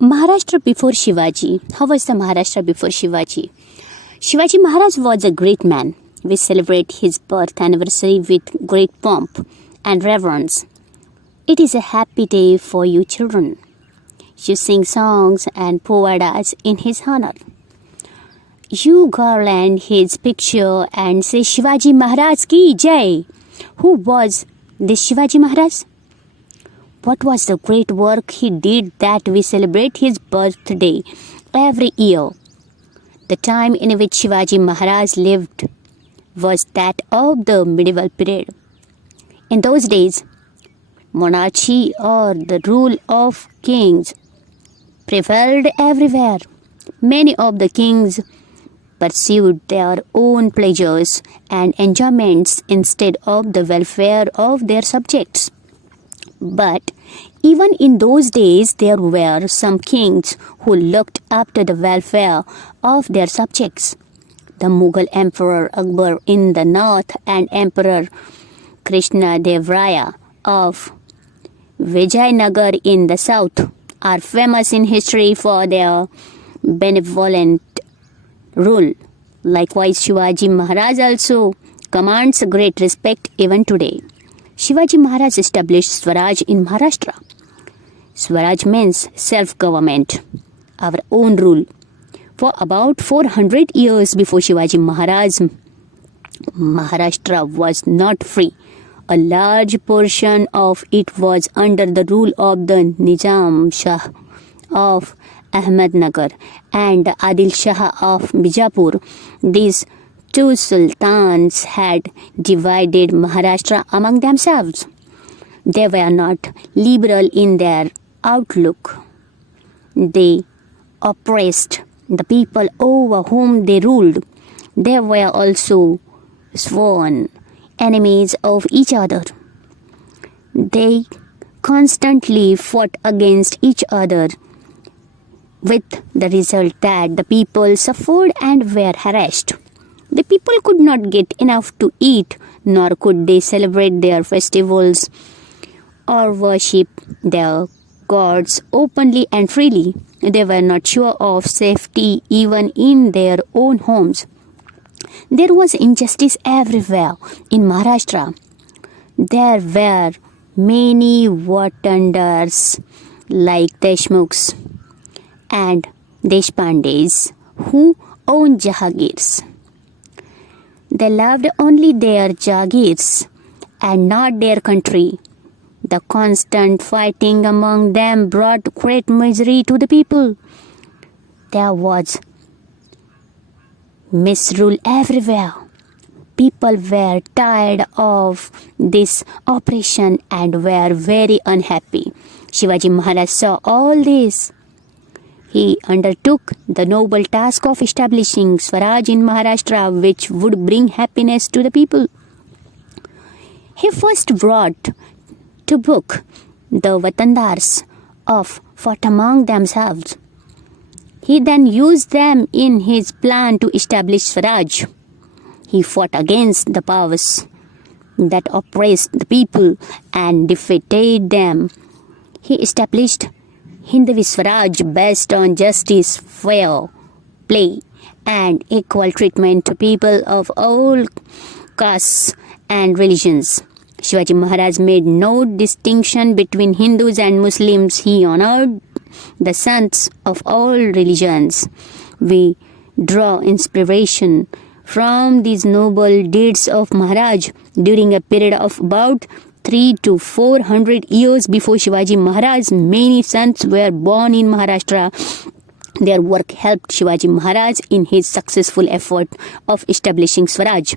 Maharashtra before Shivaji. How was the Maharashtra before Shivaji? Shivaji Maharaj was a great man. We celebrate his birth anniversary with great pomp and reverence. It is a happy day for you children. You sing songs and povadas in his honor. You garland his picture and say Shivaji Maharaj ki jai. Who was this Shivaji Maharaj? What was the great work he did that we celebrate his birthday every year? The time in which Shivaji Maharaj lived was that of the medieval period. In those days, monarchy or the rule of kings prevailed everywhere. Many of the kings pursued their own pleasures and enjoyments instead of the welfare of their subjects. But even in those days, there were some kings who looked after the welfare of their subjects. The Mughal Emperor Akbar in the north and Emperor Krishna Dev Raya of Vijayanagar in the south are famous in history for their benevolent rule. Likewise, Shivaji Maharaj also commands great respect even today. Shivaji Maharaj established Swaraj in Maharashtra. Swaraj means self-government, our own rule. For about 400 years before Shivaji Maharaj, Maharashtra was not free. A large portion of it was under the rule of the Nizam Shah of Ahmednagar and Adil Shah of Bijapur. These two sultans had divided Maharashtra among themselves. They were not liberal in their outlook. They oppressed the people over whom they ruled. They were also sworn enemies of each other. They constantly fought against each other, with the result that the people suffered and were harassed. The people could not get enough to eat, nor could they celebrate their festivals or worship their gods openly and freely. They were not sure of safety even in their own homes. There was injustice everywhere in Maharashtra. There were many Watandars like Deshmukhs and Deshpandes who owned Jahagirs. They loved only their Jagirs and not their country. The constant fighting among them brought great misery to the people. There was misrule everywhere. People were tired of this oppression and were very unhappy. Shivaji Maharaj saw all this. He undertook the noble task of establishing Swaraj in Maharashtra, which would bring happiness to the people. He first brought to book the Watandars of fought among themselves. He then used them in his plan to establish Swaraj. He fought against the powers that oppressed the people and defeated them. He established Hindu Swaraj based on justice, fair play, and equal treatment to people of all castes and religions. Shivaji Maharaj made no distinction between Hindus and Muslims. He honored the sons of all religions. We draw inspiration from these noble deeds of Maharaj during a period of about 300 to 400 years before Shivaji Maharaj. Many sons were born in Maharashtra. Their work helped Shivaji Maharaj in his successful effort of establishing Swaraj.